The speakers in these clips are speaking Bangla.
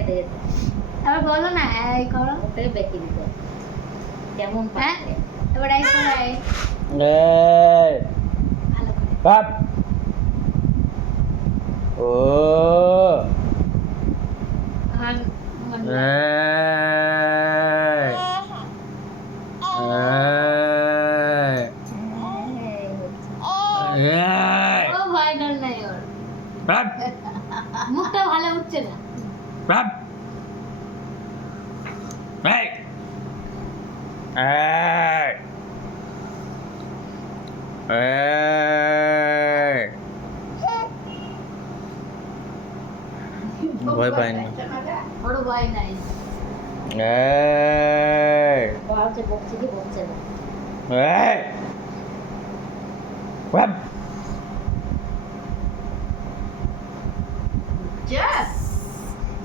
খেতে যেত। আবার বলো না এই করো ওটাই বেঁকে দিত কেমন হ্যাঁ পারে। এবার এই করো এই এই ভালো করে বাপ ও আর মন এই এই ও ভয় ডর নাই ওর বাপ মুখটা ভালো উঠছে না বাপ এই এই এই ভয় পাই না ওর ভয় নাই এই বলা হচ্ছে বকছে কি বকছে না। এই বাপ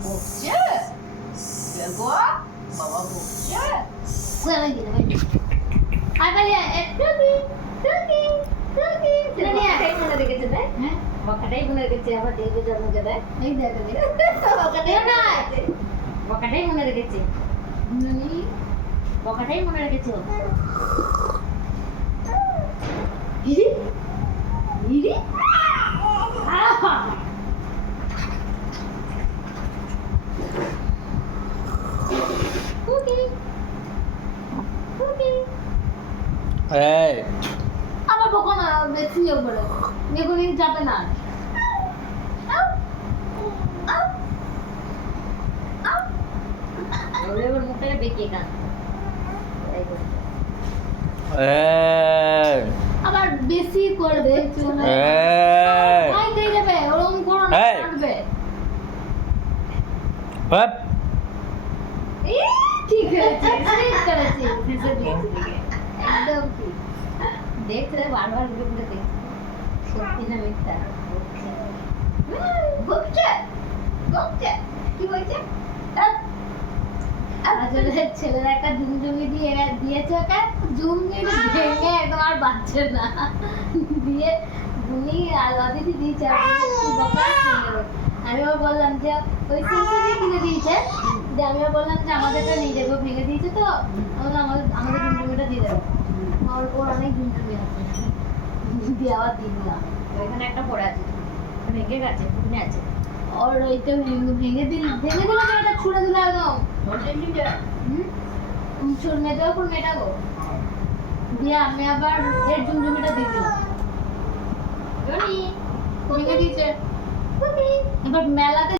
বকছে দেখো বাবা বকছে সারা দিন আর ভাই একটু কি টুকি টুকি বকাটাই মনে রেখেছে তাই হ্যাঁ বকাটাই মনে রেখেছে আবার দেখবে জন্মকে দেয় এই দেখো বকাটাই না বকাটাই মনে রেখেছে নুনি বকাটাই মনে রেখেছে ও। ইরি ইরি আহা কুকি কুকি এই আবার বকো না বেশি উপরে বেগুনি যাবে না ওরে ওর মুখটাকে বেঁকিয়ে কান তাই করছে। এই আবার বেশি করবে চলে এই ভাই দিয়ে যাবে ওরকম করো না এই। কাটবে বাপ ঠিক আছে ঠিক করেছি ফেসে দিয়েছি একদম ঠিক দেখছে বারবার ঘুরে ঘুরে দেখছে সত্যি না মিথ্যা বকছে বকছে কি বলছে আসলে ছেলের একটা জুমজুমি দিয়ে দিয়েছে ওকে জুমজুমি ভেঙে একদম আর বাঁচছে না দিয়ে উনি আর অদিতি দিয়েছে আর কি বকা শুনলো। আমি আবার বললাম যে ওই সিলটা দিয়ে কিনে দিয়েছে যে আমিও বললাম যে আমাদেরটা নিয়ে যাবো ভেঙে দিয়েছে তো আমরা আমাদের জুমজুমিটা দিয়ে দেবো ওর অনেক জুমজুমি আছে দিয়ে আবার দিয়ে দিলাম ওইখানে একটা পড়ে আছে ভেঙে গেছে ভুনে আছে और এইটা ভেঙে দিলাম এটা ছুঁড়ে দিলাম একদম ছুঁড়ে মেটাও পুরো মেটাবো দিয়ে আমি আবার এর জুমজুমিটা দিয়ে দিলাম ভেঙে দিয়েছে এবার মেলাতে